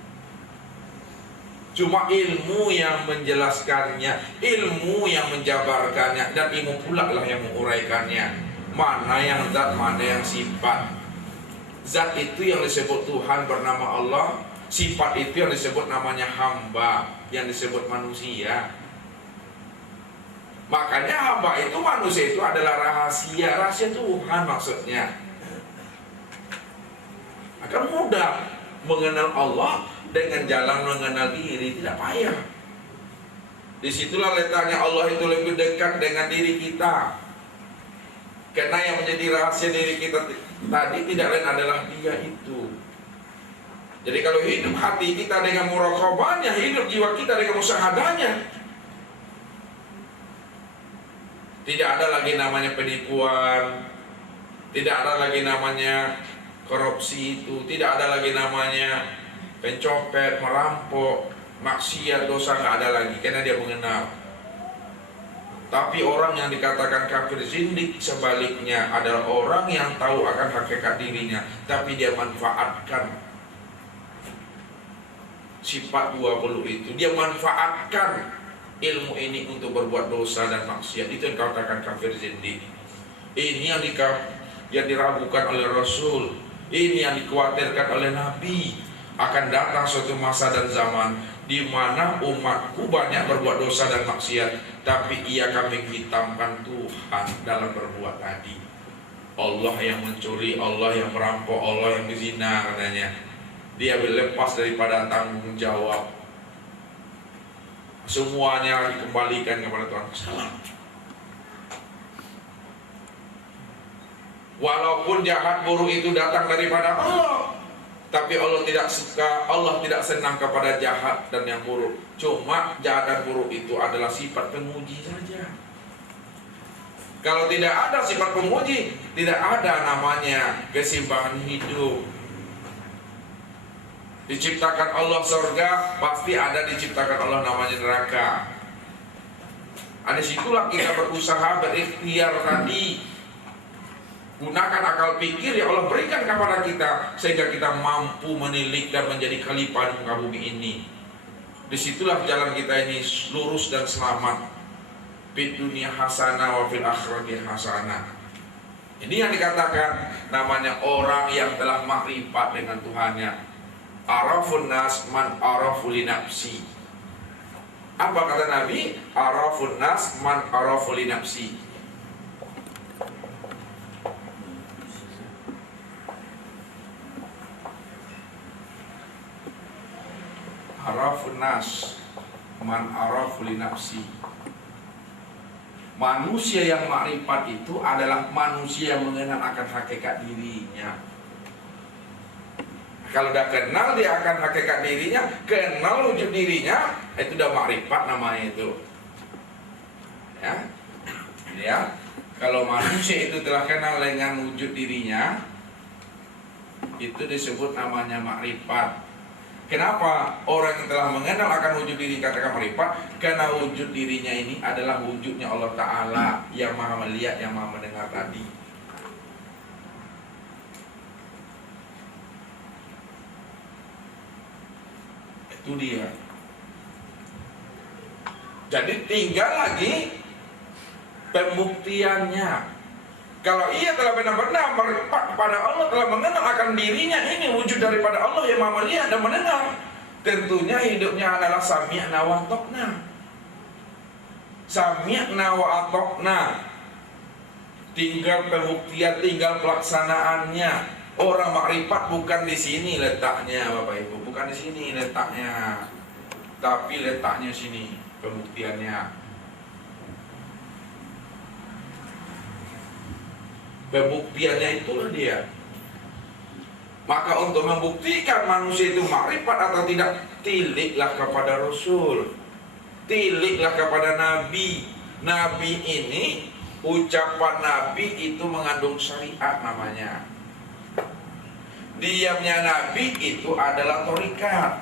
Cuma ilmu yang menjelaskannya, ilmu yang menjabarkannya, dan ilmu pula lah yang menguraikannya. Mana yang zat, mana yang sifat. Zat itu yang disebut Tuhan bernama Allah, sifat itu yang disebut namanya hamba, yang disebut manusia. Makanya hamba itu, manusia itu adalah rahasia, rahasia Tuhan maksudnya. Akan mudah mengenal Allah dengan jalan mengenal diri, tidak payah. Disitulah letaknya Allah itu lebih dekat dengan diri kita. Karena yang menjadi rahasia diri kita tadi tidak lain adalah Dia itu. Jadi kalau hidup hati kita dengan muraqabahnya, hidup jiwa kita dengan musyahadahnya, tidak ada lagi namanya penipuan, tidak ada lagi namanya korupsi itu, tidak ada lagi namanya pencopet, merampok, maksiat, dosa, nggak ada lagi, karena dia mengenal. Tapi orang yang dikatakan kafir zindik sebaliknya adalah orang yang tahu akan hakikat dirinya, tapi dia manfaatkan sifat 20 itu. Dia manfaatkan ilmu ini untuk berbuat dosa dan maksiat. Itu yang dikatakan kafir zindik. Ini yang diragukan oleh Rasul. Ini yang dikhawatirkan oleh Nabi. Akan datang suatu masa dan zaman di mana umatku banyak berbuat dosa dan maksiat, tapi ia kami hitamkan Tuhan dalam berbuat tadi. Allah yang mencuri, Allah yang merampok, Allah yang berzina katanya. Dia lepas daripada tanggung jawab. Semuanya dikembalikan kepada Tuhan. Salah. Walaupun jahat buruk itu datang daripada Allah, tapi Allah tidak suka, Allah tidak senang kepada jahat dan yang buruk. Cuma jahat dan buruk itu adalah sifat pemuji saja. Kalau tidak ada sifat pemuji, tidak ada namanya keseimbangan hidup. Diciptakan Allah surga, pasti ada diciptakan Allah namanya neraka. Ada situlah kita berusaha berikhtiar tadi. Gunakan akal pikir yang Allah berikan kepada kita, sehingga kita mampu menilik dan menjadi khalifah di muka bumi ini. Disitulah jalan kita ini lurus dan selamat. Fid dunia hasanah wa fil akhirati hasanah. Ini yang dikatakan namanya orang yang telah makrifat dengan Tuhannya. Arafun nas man arafu li nafsi. Apa kata Nabi? Arafun nas man arafu li nafsi. Arafun nas man arafu li nafsi. Manusia yang makrifat itu adalah manusia yang mengenal akan hakikat dirinya. Kalau udah kenal dia akan hakikat dirinya, kenal wujud dirinya, itu udah makrifat namanya itu. Ya. Kalau manusia itu telah kenal dengan wujud dirinya, itu disebut namanya makrifat. Kenapa orang yang telah mengenal akan wujud diri katakan makrifat? Karena wujud dirinya ini adalah wujudnya Allah Ta'ala yang maha melihat, yang maha mendengar tadi. Itu dia. Jadi tinggal lagi pembuktiannya. Kalau ia telah benar-benar makrifat kepada Allah, telah mengenal akan dirinya, ini wujud daripada Allah yang maha melihat dan mendengar, tentunya hidupnya adalah sami'na wa atokna. Sami'na wa atokna. tinggal pembuktian, tinggal pelaksanaannya. Orang makrifat bukan di sini letaknya, Bapak Ibu, bukan di sini letaknya, tapi letaknya sini pembuktiannya. Pembuktiannya itulah dia. Maka untuk membuktikan manusia itu makrifat atau tidak, tiliklah kepada Rasul, tiliklah kepada Nabi. Nabi ini, ucapan Nabi itu mengandung syariat namanya. Diamnya Nabi itu adalah thariqat.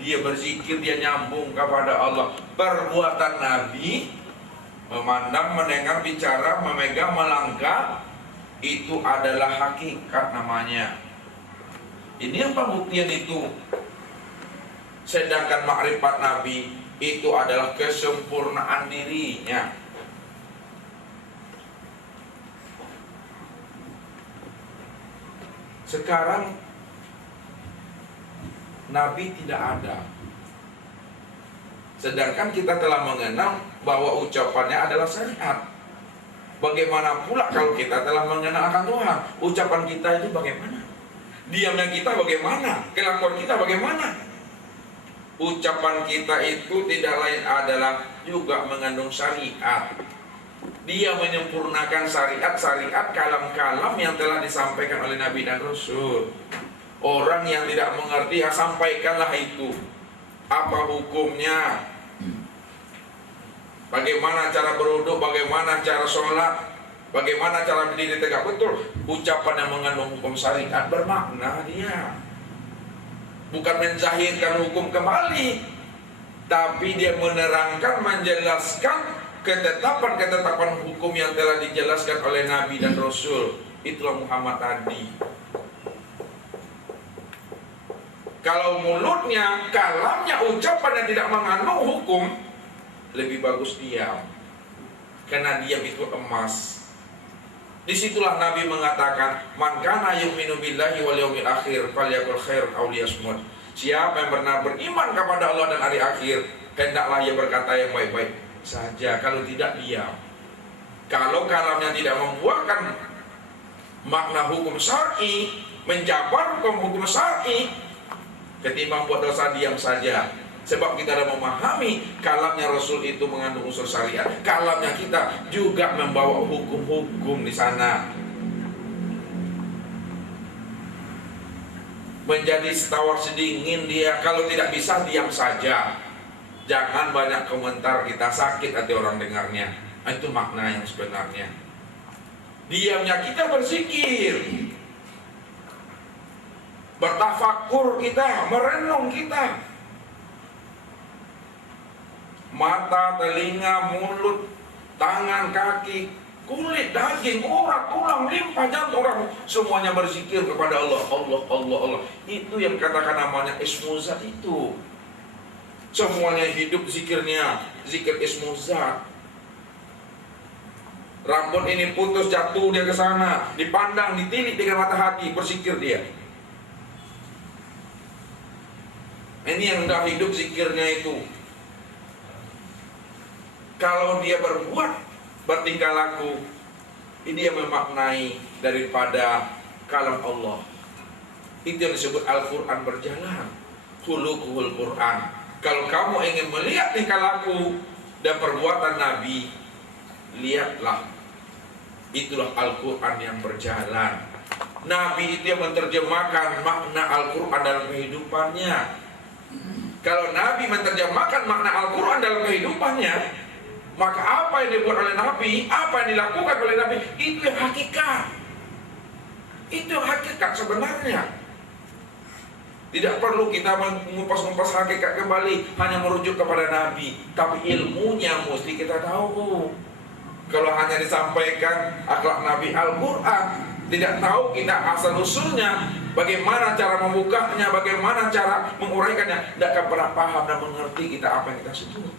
Dia berzikir, dia nyambung kepada Allah. Perbuatan Nabi, memandang, mendengar, bicara, memegang, melangkah, itu adalah hakikat namanya. Ini yang pembuktian itu. Sedangkan makrifat Nabi itu adalah kesempurnaan dirinya. Sekarang Nabi tidak ada, sedangkan kita telah mengenal bahwa ucapannya adalah syariat. Bagaimana pula kalau kita telah mengenal akan Tuhan? Ucapan kita itu bagaimana? Diamnya kita bagaimana? Kelakuan kita bagaimana? Ucapan kita itu tidak lain adalah juga mengandung syariat. Dia menyempurnakan syariat-syariat kalam-kalam yang telah disampaikan oleh Nabi dan Rasul. Orang yang tidak mengerti, ya sampaikanlah itu. Apa hukumnya? Bagaimana cara berwudu, bagaimana cara sholat, bagaimana cara berdiri tegak. Betul, ucapan yang mengandung hukum syariat bermakna dia. Bukan menzahirkan hukum kembali, tapi dia menerangkan, menjelaskan ketetapan-ketetapan hukum yang telah dijelaskan oleh Nabi dan Rasul. Itulah Muhammad tadi. Kalau mulutnya, kalamnya, ucapan yang tidak mengandung hukum, lebih bagus diam. Karena diam itu emas. Disitulah Nabi mengatakan, man kana yu'minu billahi wal yawmil akhir falyaqul khairan aw liyasmut. Siapa yang benar beriman kepada Allah dan hari akhir, hendaklah ia berkata yang baik-baik saja, kalau tidak diam. Kalau kalamnya tidak membuahkan makna hukum syar'i, menjabarkan hukum syar'i, ketimbang buat dosa, diam saja. Sebab kita sudah memahami kalamnya Rasul itu mengandung unsur syariat. Kalamnya kita juga membawa hukum-hukum di sana. Menjadi setawar sedingin dia. Kalau tidak bisa, diam saja. Jangan banyak komentar, kita sakit hati orang dengarnya. Itu makna yang sebenarnya. Diamnya kita berzikir, bertafakur kita, merenung kita. Mata, telinga, mulut, tangan, kaki, kulit, daging, urat, tulang, limpa, jantung, orang, semuanya berzikir kepada Allah. Allah, Allah, Allah. Itu yang katakan namanya ismuzat itu. Semuanya hidup zikirnya, zikir ismuzat. Rambut ini putus, jatuh dia ke sana, dipandang, ditilik dengan mata hati, berzikir dia. Ini yang sudah hidup zikirnya itu. Kalau dia berbuat, bertingkah laku, ini yang memaknai daripada kalam Allah. Itu yang disebut Al-Quran berjalan. Khuluquhul Quran. Kalau kamu ingin melihat tingkah laku dan perbuatan Nabi, lihatlah. Itulah Al-Quran yang berjalan. Nabi itu yang menerjemahkan makna Al-Quran dalam kehidupannya. Kalau Nabi menerjemahkan makna Al-Quran dalam kehidupannya, maka apa yang dibuat oleh Nabi, apa yang dilakukan oleh Nabi, itu yang hakikat. Itu yang hakikat sebenarnya. Tidak perlu kita mengupas-ngupas hakikat kembali, hanya merujuk kepada Nabi. Tapi ilmunya mesti kita tahu. Kalau hanya disampaikan akhlak Nabi Al-Quran, tidak tahu kita asal-usulnya, bagaimana cara membukanya, bagaimana cara menguraikannya, tidak akan pernah paham dan mengerti kita apa yang kita sebut.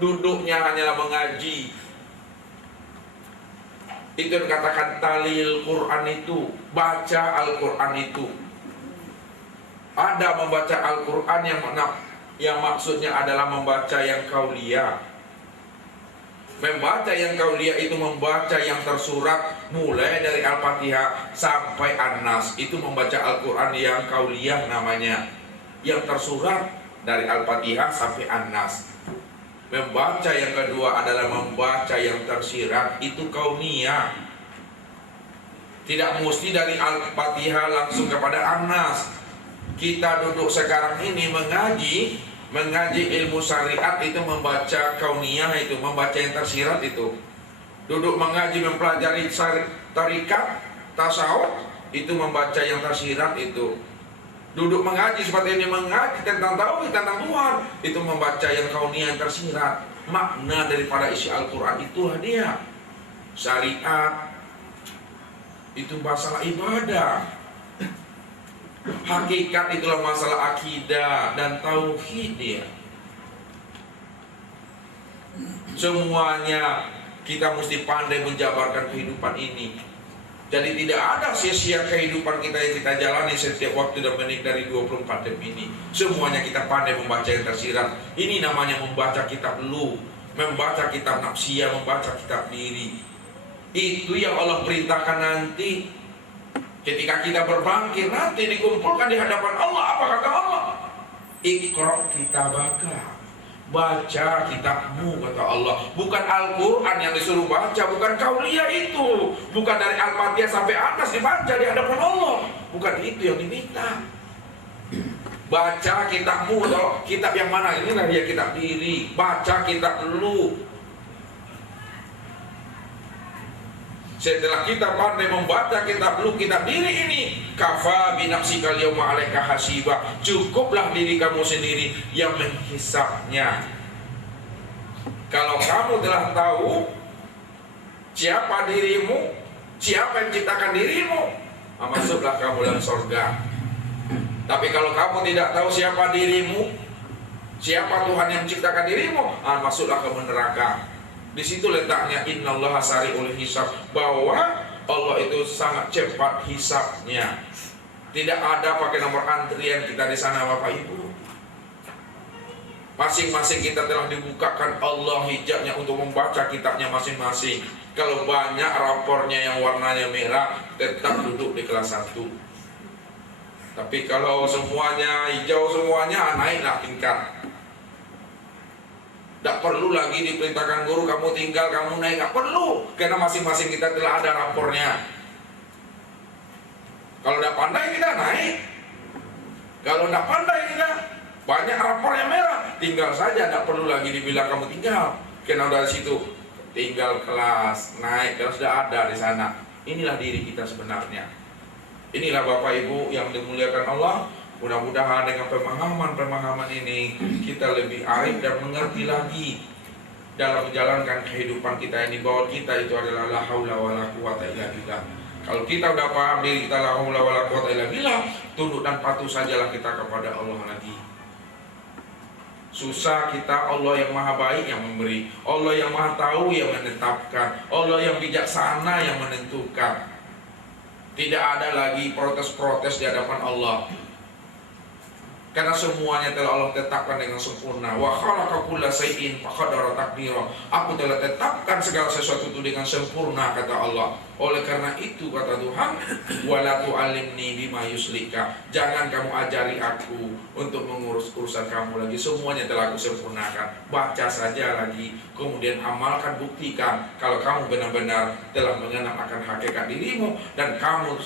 Duduknya hanyalah mengaji. Itu yang dikatakan talil Quran itu, baca Al-Quran itu. Ada membaca Al-Quran yang makna Yang maksudnya adalah membaca yang kaulia. Membaca yang kaulia itu membaca yang tersurat mulai dari Al-Fatihah sampai An-Nas. Itu membaca Al-Quran yang kaulia namanya. Yang tersurat dari Al-Fatihah sampai An-Nas. Membaca yang kedua adalah membaca yang tersirat, itu kauniyah. Tidak mesti dari Al-Fatihah langsung kepada An-Nas. Kita duduk sekarang ini mengaji ilmu syariat, itu membaca kauniyah, itu membaca yang tersirat itu. Duduk mengaji mempelajari tarikat, tasawuf, itu membaca yang tersirat itu. Duduk mengaji seperti ini, mengaji tentang tauhid, tentang Tuhan, itu membaca yang kauniyah, yang tersirat. Makna daripada isi Al-Quran itulah dia. Syariat itu masalah ibadah. Hakikat itulah masalah akidah dan tauhid dia. Semuanya kita mesti pandai menjabarkan kehidupan ini. Jadi tidak ada sia-sia kehidupan kita yang kita jalani setiap waktu dan menit dari 24 jam ini. Semuanya kita pandai membaca yang tersirat. Ini namanya membaca kitab lu, membaca kitab nafsiyah, membaca kitab diri. Itu yang Allah perintahkan nanti. Ketika kita berbangkit nanti dikumpulkan di hadapan Allah, apa kata Allah? Iqra kitabaka, baca kitabmu, kata Allah. Bukan Al-Quran yang disuruh baca, bukan kauliyah itu, bukan dari Al-Fatihah sampai atas dibaca di hadapan Allah, bukan itu yang diminta. Baca kitabmu, atau kitab yang mana? Inilah dia kitab diri. Baca kitab lu. Setelah kita pandai membaca kitab lu, kitab diri ini, kafa binafsikal yawma alaika hasiba, cukuplah diri kamu sendiri yang menghisapnya. Kalau kamu telah tahu siapa dirimu, siapa yang menciptakan dirimu, masuklah kamu dalam surga. Tapi kalau kamu tidak tahu siapa dirimu, siapa Tuhan yang menciptakan dirimu, masuklah kamu neraka. Di situ letaknya innallaha sari'ul hisab, bahwa Allah itu sangat cepat hisabnya. Tidak ada pakai nomor antrian kita di sana, Bapak Ibu. Masing-masing kita telah dibukakan Allah hijabnya untuk membaca kitabnya masing-masing. Kalau banyak rapornya yang warnanya merah, tetap duduk di kelas 1. Tapi kalau semuanya hijau semuanya, naiklah tingkat. Tidak perlu lagi diperintahkan guru, kamu tinggal, kamu naik. Tidak perlu, karena masing-masing kita telah ada rapornya. Kalau tidak pandai kita naik. Kalau tidak pandai kita, banyak rapor yang merah, tinggal saja, tidak perlu lagi dibilang kamu tinggal. Karena dari situ tinggal kelas, naik, kalau sudah ada di sana. Inilah diri kita sebenarnya. Inilah Bapak Ibu yang dimuliakan Allah. Mudah-mudahan dengan pemahaman ini kita lebih arif dan mengerti lagi dalam menjalankan kehidupan kita ini, bahwa kita itu adalah la haula wala quwata illa billah. Kalau kita udah paham diri kita la haula wala quwata illa billah, tunduk dan patuh sajalah kita kepada Allah lagi. Susah kita, Allah yang maha baik yang memberi, Allah yang maha tahu yang menetapkan, Allah yang bijaksana yang menentukan. Tidak ada lagi protes-protes di hadapan Allah. Karena semuanya telah Allah tetapkan dengan sempurna. Wa khalaqa kulla shay'in faqadara taqdira. Aku telah tetapkan segala sesuatu itu dengan sempurna, kata Allah. Oleh karena itu kata Tuhan, wala tu'allimni bima yuslika. Jangan kamu ajari aku untuk mengurus urusan kamu lagi. Semuanya telah aku sempurnakan. Baca saja lagi, kemudian amalkan, buktikan kalau kamu benar-benar telah mengenal akan hakikat dirimu dan kamu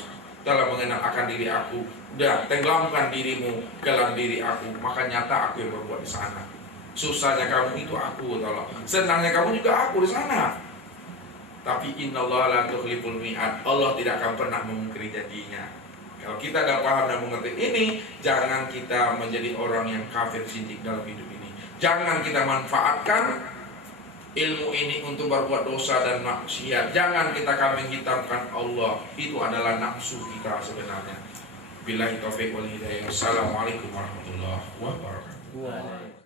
telah mengenal akan diri aku. Udah, tenggelamkan dirimu ke dalam diri aku, maka nyata aku yang berbuat di sana. Susahnya kamu itu aku, tolong. Senangnya kamu juga aku di sana. Tapi innallaha la tukhliful mi'ad. Allah tidak akan pernah memungkiri janjinya. Kalau kita dah paham dan mengerti ini, jangan kita menjadi orang yang kafir sindik dalam hidup ini. Jangan kita manfaatkan ilmu ini untuk berbuat dosa dan maksiat. Jangan kita kambing hitamkan Allah. Itu adalah nafsu kita sebenarnya. Billahi taufiq wal hidayah. Assalamualaikum warahmatullahi wabarakatuh.